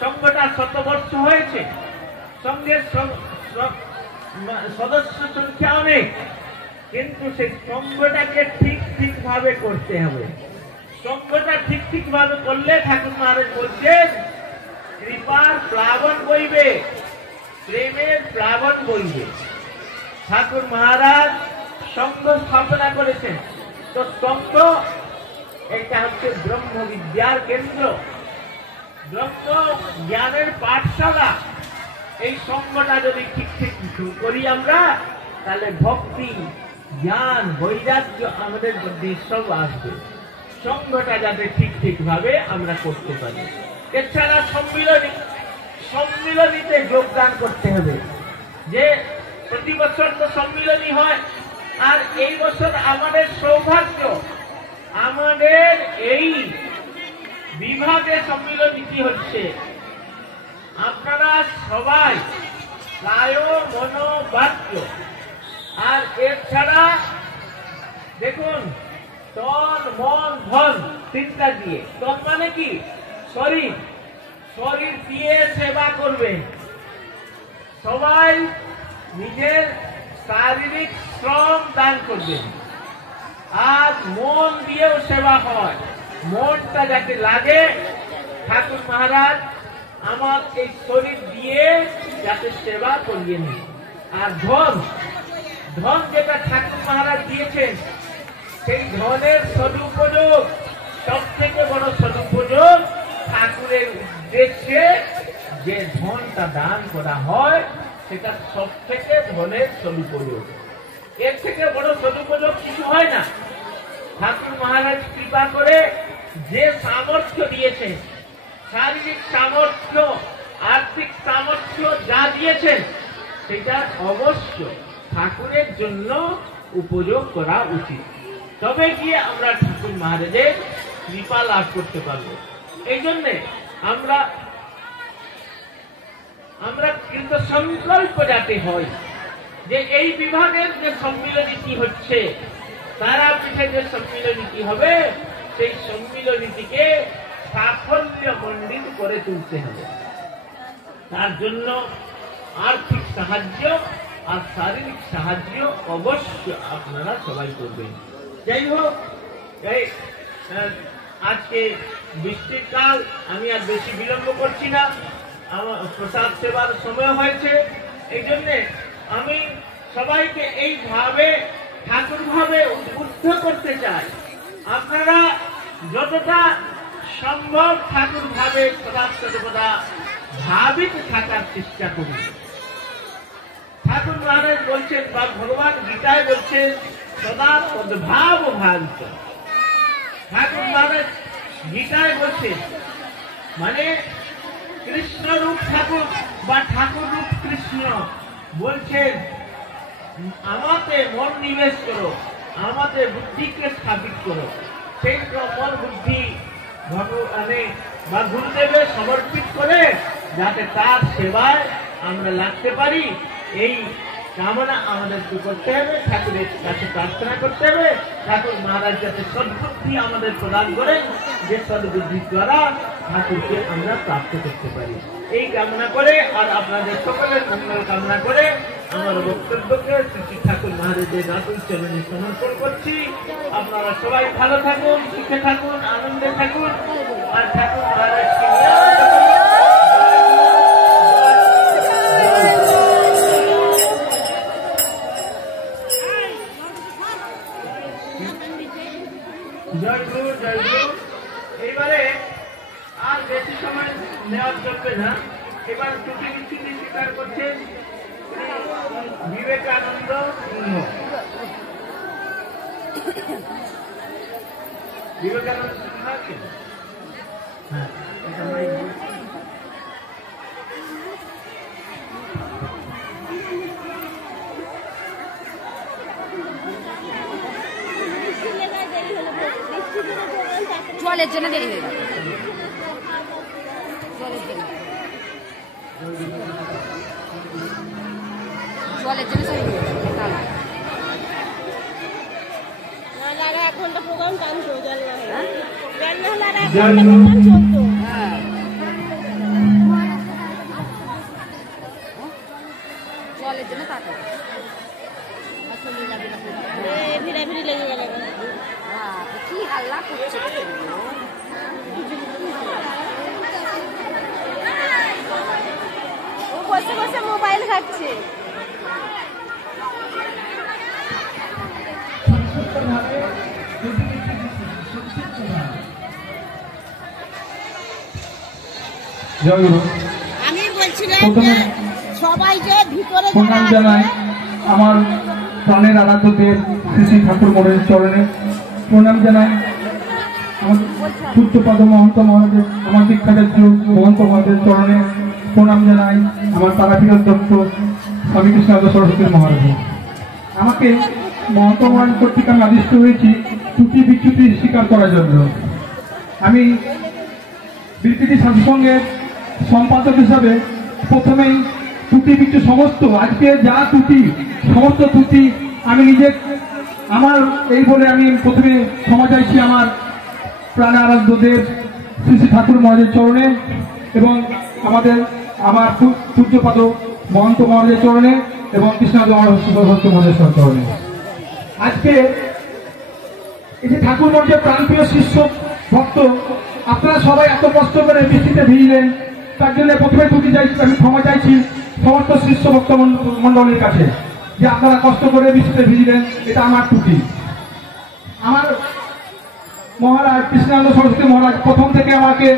সঙ্গটা 100 বর্ষ হয়েছে, সঙ্গের সদস্য সংখ্যা অনেক, কিন্তু সেই সঙ্গটাকে ঠিকভাবে করতে হবে। সঙ্গটা ঠিকভাবে করলে ঠাকুর মহারাজ বলছেন কৃপার প্লাবন বইবে, প্রেমের প্লাবন বইবে। ঠাকুর মহারাজ সঙ্গ স্থাপনা করেছেন। তো সঙ্গ এটা হচ্ছে ব্রহ্ম বিদ্যার কেন্দ্র, ব্রহ্ম জ্ঞানের পাঠশালা। এই সঙ্গটা যদি ঠিক করি আমরা, তাহলে ভক্তি, জ্ঞান, বৈরাগ্য আমাদের মধ্যে সব আসবে। সঙ্গটা যাতে ঠিকভাবে আমরা করতে পারি। এছাড়া সম্মিলনীতে যোগদান করতে হবে। যে প্রতি বছর তো সম্মিলনী হয়, আর এই বছর আমাদের সৌভাগ্য, আমাদের এই বিভাগে সম্মিলনীটি হচ্ছে। আপনারা সবাই কায় মনোবাক্য, আর এছাড়া দেখুন তন মন ধন 3টা দিয়ে। তন মানে কি? শরীর, শরীর দিয়ে সেবা করবেন। সবাই নিজের শারীরিক শ্রম দান করবেন, আর মন দিয়েও সেবা হয়। মনটা যাতে লাগে ঠাকুর মহারাজ আমার এই শরীর দিয়ে যাতে সেবা করিয়ে নি। আর ধন, ধন যেটা ঠাকুর মহারাজ দিয়েছেন, সেই ধনের সদুপযোগ, সব থেকে বড় সদুপযোগ ঠাকুরের উদ্দেশ্যে যে ধনটা দান করা হয়, সেটা সব থেকে ধনের সদুপযোগ। এর থেকে বড় সদুপযোগ কিছু হয় না। ঠাকুর মহারাজ কৃপা করে যে সামর্থ্য দিয়েছেন, শারীরিক সামর্থ্য, আর্থিক সামর্থ্য যা দিয়েছেন, সেটা অবশ্য ঠাকুরের জন্য উপযোগ করা উচিত। তবে গিয়ে আমরা ঠাকুর মহারাজের কৃপা লাভ করতে পারব। এই জন্যে আমরা কিন্তু সংকল্প যাতে হয় যে এই বিভাগের যে সম্মিলনীটি হচ্ছে, তারাপীঠে যে সম্মিলনীটি হবে সেই সম্মিলনীটিকে সাফল্য মণ্ডিত করে তুলতে হবে। তার জন্য আর্থিক সাহায্য আর শারীরিক সাহায্য অবশ্য আপনারা সবাই করবেন। যাই হোক, আজকে বৃষ্টির কাল, আমি আর বেশি বিলম্ব করছি না, আমার প্রসাদ সেবার সময় হয়েছে। এই জন্যে আমি সবাইকে এইভাবে ঠাকুর ভাবে উদ্বুদ্ধ করতে চাই, আপনারা যতটা সম্ভব ঠাকুর ভাবে সদা ভাবিত থাকার চেষ্টা করুন। ঠাকুর মহারাজ বলছেন বা ভগবান গীতায় বলছেন সদা তদ্ভাব ভাবিত। ঠাকুর মহারাজ গীতায় বলছেন মানে কৃষ্ণ রূপ ঠাকুর বা ঠাকুর রূপ কৃষ্ণ বলছেন আমাতে মন নিবেশ করো, আমাদের বুদ্ধিকে স্থাপিত করো। সেই মন বুদ্ধি ভগবানে বা গুরুদেবে সমর্পিত করে যাতে তার সেবায় আমরা লাগতে পারি, এই কামনা আমাদেরকে করতে হবে, ঠাকুরের কাছে প্রার্থনা করতে হবে। ঠাকুর মহারাজ যাতে সদ্বুদ্ধি আমাদের প্রদান করেন, যে সদ্বুদ্ধির দ্বারা ঠাকুরকে আমরা প্রাপ্ত করতে পারি, এই কামনা করে আর আপনাদের সকলের মঙ্গল কামনা করে আমার বক্তব্যকে শ্রী ঠাকুর মহারাজের রাতুল চরণে সমর্পণ করছি। আপনারা সবাই ভালো থাকুন, সুখে থাকুন, আনন্দে থাকুন, আর ঠাকুর মহারাজকে জয় গুরু, জয় গুরু। এইবারে আর বেশি সময় নেওয়া চলবে না। এবার ত্রুটি বিচ্ছুতি স্বীকার করছেন বিবেকানন্দ সিংহ। বিবেকানন্দ সিংহ আছেন? হ্যাঁ, জলের জন্য দেরি হয়ে গেল। জলের জন্য দেরি হয়ে গেল। নাহলে 1 ঘন্টা প্রোগ্রাম টানতো, জল না হলে। জল না হলে 1 ঘন্টা প্রোগ্রাম চলতো। জলের জন্য তাড়াতাড়ি ভিড়াভিড়ি লেগে গেল। কি হাল্লা করছে, ও বসে বসে মোবাইল ঘাটছে। আমি বলছিলাম যে সবাই যে ভিতরে প্রণাম জানাই আমার প্রাণের আরাধ্যদের শ্রী ঠাকুর মহারাজের চরণে, প্রণাম জানাই আমার সূর্যপদ মহন্ত মহারাজের, আমার দীক্ষাচার্য মহন্ত মহারাজের চরণে, প্রণাম জানাই আমার তারাপীঠ অধ্যক্ষ স্বামী কৃষ্ণানন্দ সরস্বতী মহারাজ। আমাকে মহন্ত মহারাজ কর্তৃক আমি আদিষ্ট হয়েছি ত্রুটি বিচ্যুতি স্বীকার করার জন্য। আমি বিকৃতি সাধুসঙ্গের সম্পাদক হিসাবে প্রথমেই ত্রুটি বিচ্ছু সমস্ত আজকে যা ত্রুটি, সমস্ত ত্রুটি আমি নিজে আমার এই বলে আমি প্রথমে ক্ষমা চাইছি আমার প্রাণ আরাধ্যদের শ্রী শ্রী ঠাকুর মহারাজের চরণে এবং আমার সূর্যপদ মহন্ত মহারাজের চরণে এবং কৃষ্ণানন্দ মহারাজের চরণে। আজকে এই যে ঠাকুর মহারাজের প্রাণপ্রিয় শিষ্য ভক্ত, আপনারা সবাই এত কষ্ট করে বৃষ্টিতে ভিজলেন, তার জন্য প্রথমে ত্রুটি চাইছি, আমি ক্ষমা চাইছি সমস্ত শিষ্য ভক্ত মন্ডলীর কাছে যে আপনারা কষ্ট করে বৃষ্টিতে ভিজলেন, এটা আমার ত্রুটি। আমার মহারাজ কৃষ্ণানন্দ সরস্বতী মহারাজ প্রথম থেকে আমাকে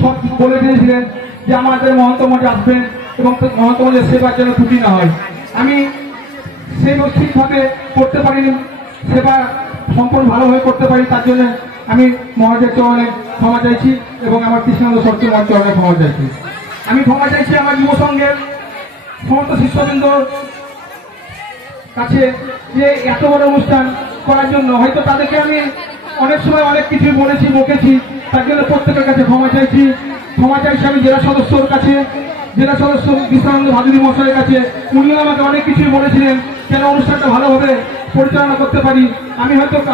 সব বলে দিয়েছিলেন যে আমাদের মহন্ত মহারাজ আসবেন এবং মহন্ত মহারাজের সেবার যেন ত্রুটি না হয়। আমি সেই ঠিকভাবে করতে পারিনি, সেবা সম্পূর্ণ ভালোভাবে করতে পারি, তার জন্য আমি মহারাজের চরণে ক্ষমা চাইছি এবং আমার কৃষ্ণানন্দ সরস্বতী মহারাজ চরণে ক্ষমা চাইছি। আমি ক্ষমা চাইছি আমার যুব সংঘের সমস্ত শিষ্যবৃন্দ কাছে যে এত বড় অনুষ্ঠান করার জন্য হয়তো তাদেরকে আমি অনেক সময় অনেক কিছু বলেছি, বকেছি, তার জন্য প্রত্যেকের কাছে ক্ষমা চাইছি। ক্ষমা চাইছি আমি জেলা সদস্যর কাছে, জেলা সদস্য কৃষ্ণানন্দ ভাদুরী মশাইয়ের কাছে, উনিও আমাকে অনেক কিছুই বলেছিলেন কেন অনুষ্ঠানটা ভালোভাবে পরিচালনা করতে পারি।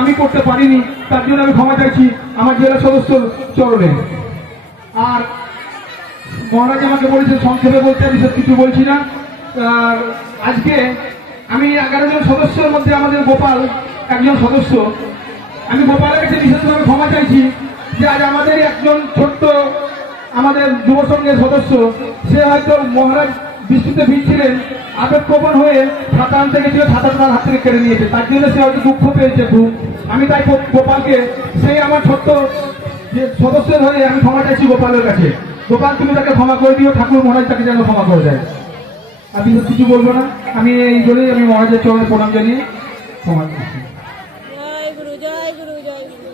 আমি করতে পারিনি, তার জন্য আমি ক্ষমা চাইছি আমার জেলা সদস্য চরণে। আর মহারাজ আমাকে বলেছে সংক্ষেপে বলতে, আমি সব কিছু বলছি না। আর আজকে আমি 11 জন সদস্যের মধ্যে আমাদের গোপাল একজন সদস্য। আমি গোপালের কাছে বিশেষভাবে ক্ষমা চাইছি যে আজ আমাদের একজন ছোট্ট আমাদের যুব সংঘের সদস্য, সে হয়তো মহারাজ বৃষ্টিতে ভিজছিলেন, আবেগপ্রবণ হয়ে ছাতা আনতে গেছিল, ছাতা তার হাত থেকে কেড়ে নিয়েছে, তার জন্য সে হয়তো দুঃখ পেয়েছে খুব। আমি তাই গোপালকে, সেই আমার ছোট্ট যে সদস্যের হয়ে আমি ক্ষমা চাইছি গোপালের কাছে। গোপাল, তুমি তাকে ক্ষমা করে দিও, ঠাকুর মহারাজ তাকে যেন ক্ষমা করে দেয়। আমি কিছু বলবো না, আমি এই জন্যই আমি মহারাজের চরণে প্রণাম জানিয়ে ক্ষমা চাইছি। জয় গুরু, জয় গুরু, জয় গুরু।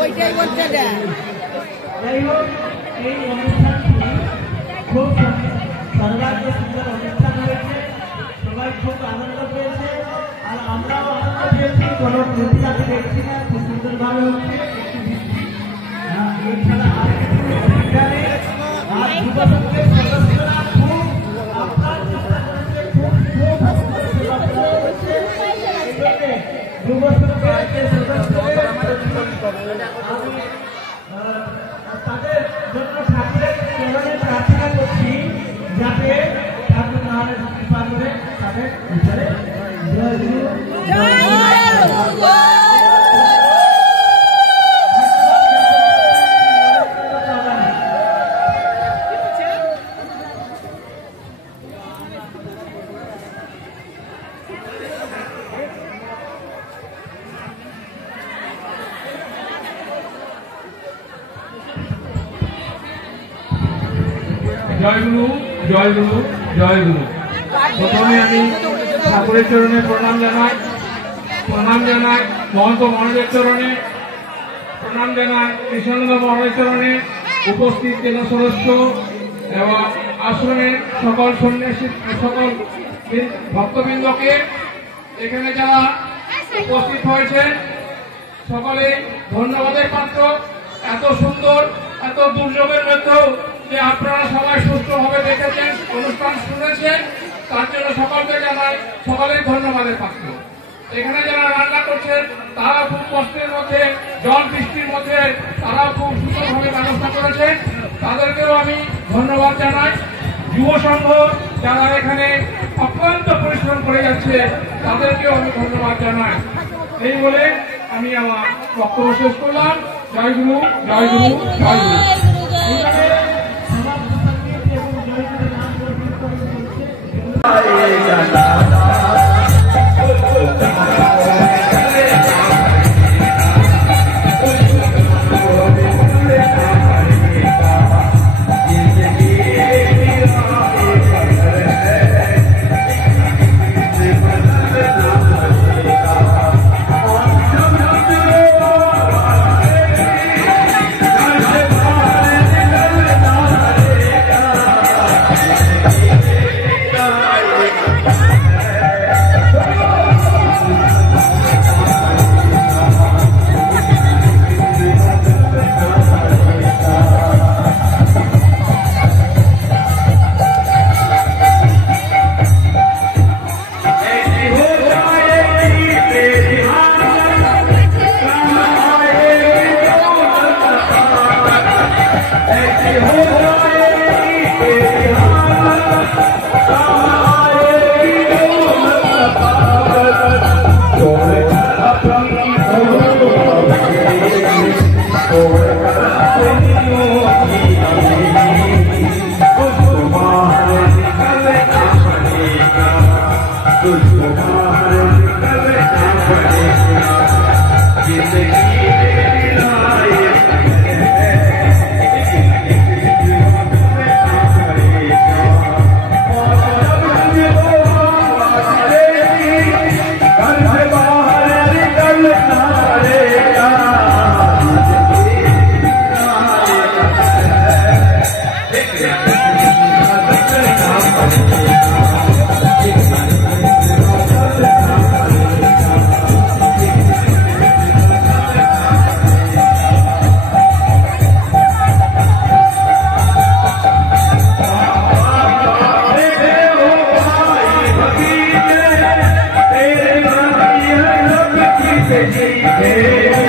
ওইটাই বলতে দেয়। যাই হোক, এই অনুষ্ঠানটি খুব সর্বাঙ্গ সুন্দর অনুষ্ঠান হয়েছে, সবাই খুব আনন্দ পেয়েছে, আর আমরাও আনন্দ পেয়েছি। কোনো প্রতিবাদ দেখছি না, খুব সুন্দরভাবে হচ্ছে। এছাড়া আর কিছু এখানে আর যুব সংঘের সদস্যরা খুব আপনার চেষ্টা করেছে, খুব সেবা করেছে। যুব সংঘের যে সদস্যদের আমি তাদের জন্য ঠাকুরের চরণে প্রার্থনা করছি যাতে ঠাকুর মহারাজ কৃপা করে তাদের উপরে জয় গুরু, জয় গুরু। জয় গুরু, জয় গুরু, জয় গুরু। প্রথমে আমি ঠাকুরের চরণে প্রণাম জানাই, মহন্ত মহারাজের চরণে প্রণাম জানাই, কৃষ্ণানন্দ মহারাজের চরণে, উপস্থিত জেলা সদস্য এবং আশ্রমের সকল সন্ন্যাসী, সকল ভক্তবৃন্দকে, এখানে যারা উপস্থিত হয়েছেন সকলে ধন্যবাদের পাত্র। এত সুন্দর, এত দুর্যোগের মধ্যেও যে আপনারা সবাই সুস্থভাবে দেখেছেন, অনুষ্ঠান শুনেছেন, তার জন্য সকলকে জানাই, সকলের ধন্যবাদের পাত্র। এখানে যারা রান্না করছেন তারা খুব কষ্টের মধ্যে, জল বৃষ্টির মধ্যে তারা খুব সুন্দরভাবে ব্যবস্থা করেছেন, তাদেরকেও আমি ধন্যবাদ জানাই। যুব সংঘ যারা এখানে অক্লান্ত পরিশ্রম করে যাচ্ছে তাদেরকেও আমি ধন্যবাদ জানাই। এই বলে আমি আমার বক্তব্য শেষ করলাম। জয় গুরু, জয় গুরু, জয় গুরু। से